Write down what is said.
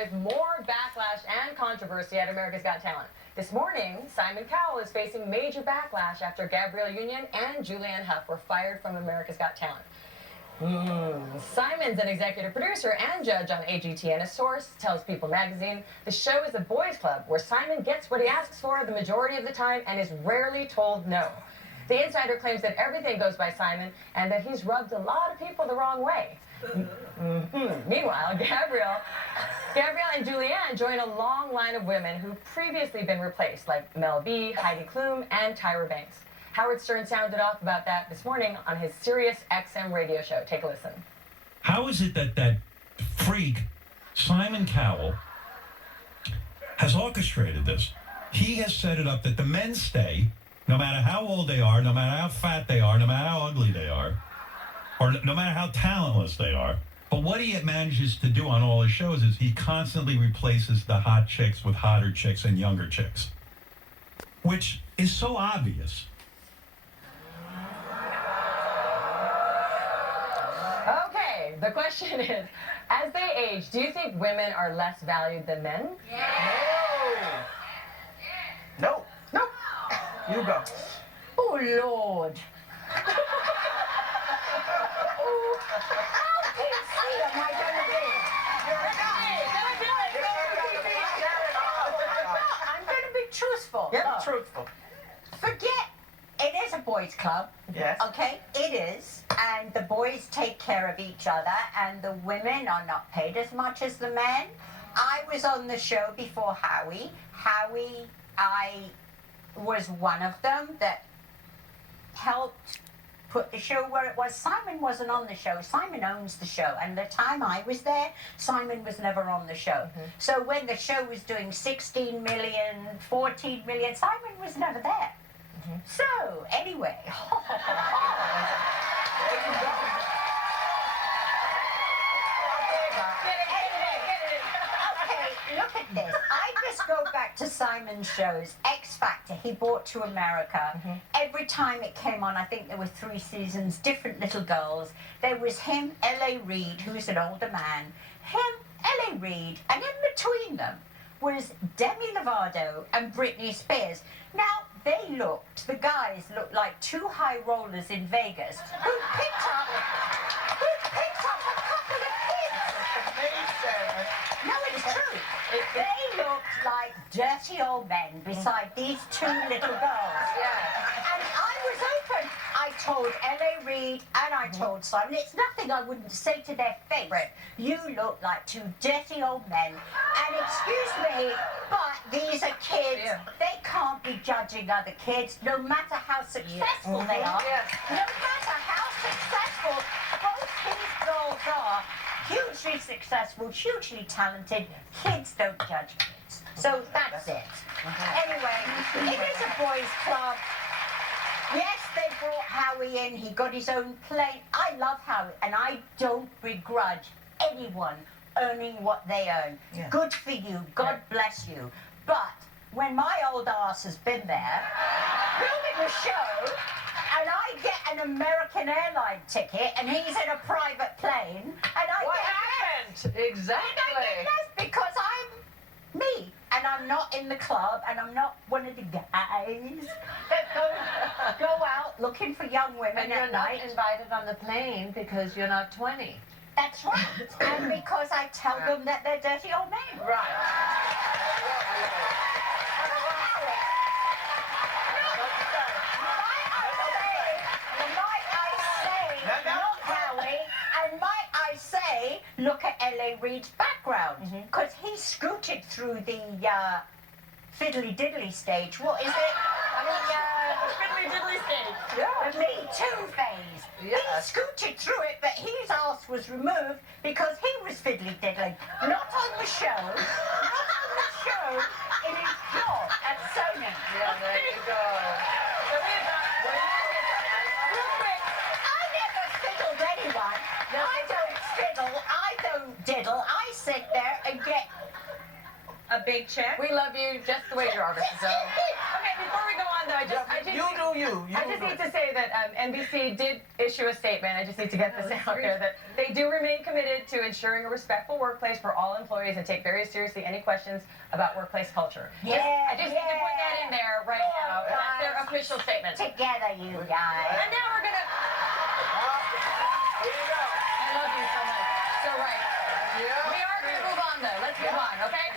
with more backlash and controversy at America's Got Talent. This morning, Simon Cowell is facing major backlash after Gabrielle Union and Julianne Hough were fired from America's Got Talent. Simon's an executive producer and judge on AGT, and a source tells People magazine the show is a boys' club where Simon gets what he asks for the majority of the time and is rarely told no. The insider claims that everything goes by Simon and that he's rubbed a lot of people the wrong way. Meanwhile, Gabrielle and Julianne join a long line of women who've previously been replaced, like Mel B, Heidi Klum, and Tyra Banks. Howard Stern sounded off about that this morning on his Sirius XM radio show. Take a listen. How is it that that freak, Simon Cowell, has orchestrated this? He has set it up that the men stay, no matter how old they are, no matter how fat they are, no matter how ugly they are, or no matter how talentless they are. But what he manages to do on all his shows is he constantly replaces the hot chicks with hotter chicks and younger chicks, which is so obvious. Okay, the question is, as they age, do you think women are less valued than men? No. No. You go. Oh, Lord. I'm going to be truthful. Yep, truthful. Forget it is a boys' club. Yes. Okay, it is. And the boys take care of each other, and the women are not paid as much as the men. I was on the show before Howie. I was one of them that helped put the show where it was. Simon wasn't on the show. Simon owns the show. And the time I was there, Simon was never on the show. So when the show was doing 16 million, 14 million, Simon was never there. So, anyway. Okay, look at this. I just go back to Simon's shows. X Factor, he brought to America. Every time it came on, I think there were 3 seasons, different little girls. There was him, L.A. Reid, who's an older man, him, L.A. Reid, and in between them was Demi Lovato and Britney Spears. Now, the guys looked like 2 high rollers in Vegas who picked up a couple of kids. No, it's true. They looked like dirty old men beside these 2 little girls. And I was open. I told L.A. Reid and I told Simon, it's nothing I wouldn't say to their face. You look like 2 dirty old men. And excuse me, but these are kids. They can't be judging other kids, no matter how successful they are. No matter how successful both these girls are, hugely successful, hugely talented. Kids don't judge kids. So that's it. Anyway, it is a boys' club. Yes, they brought Howie in. He got his own plane. I love Howie, and I don't begrudge anyone earning what they earn. Good for you. God bless you. But when my old ass has been there, filming a show, and I get an American airline ticket, and he's in a private plane, and I What get happened? less. Exactly. And I get less because I'm me, and I'm not in the club, and I'm not one of the guys that go out looking for young women And you're at not night. invited on the plane because you're not 20. That's right. And because I tell them that they're dirty old men. Look at L.A. Reid's background, because he scooted through the fiddly diddly stage. What is it? Fiddly diddly stage. The Me Too phase. He scooted through it, but his ass was removed because he was fiddly diddling. Not on the show. Not on the show. In his job at Sony. Yeah, there you go. Real quick, I never fiddled anyone. I don't fiddle. I don't diddle. I sit there and get A big check? We love you just the way you are, Mrs. O. Okay, before we go on, though, I just You do you. I just need to say that NBC did issue a statement. I just need to get this out there that they do remain committed to ensuring a respectful workplace for all employees and take very seriously any questions about workplace culture. I just need to put that in there right now. That's their official statement. Together, you guys. And now we're gonna. Here you go. I love you so much. So right. Yeah. We are gonna move on though. Let's move on, okay?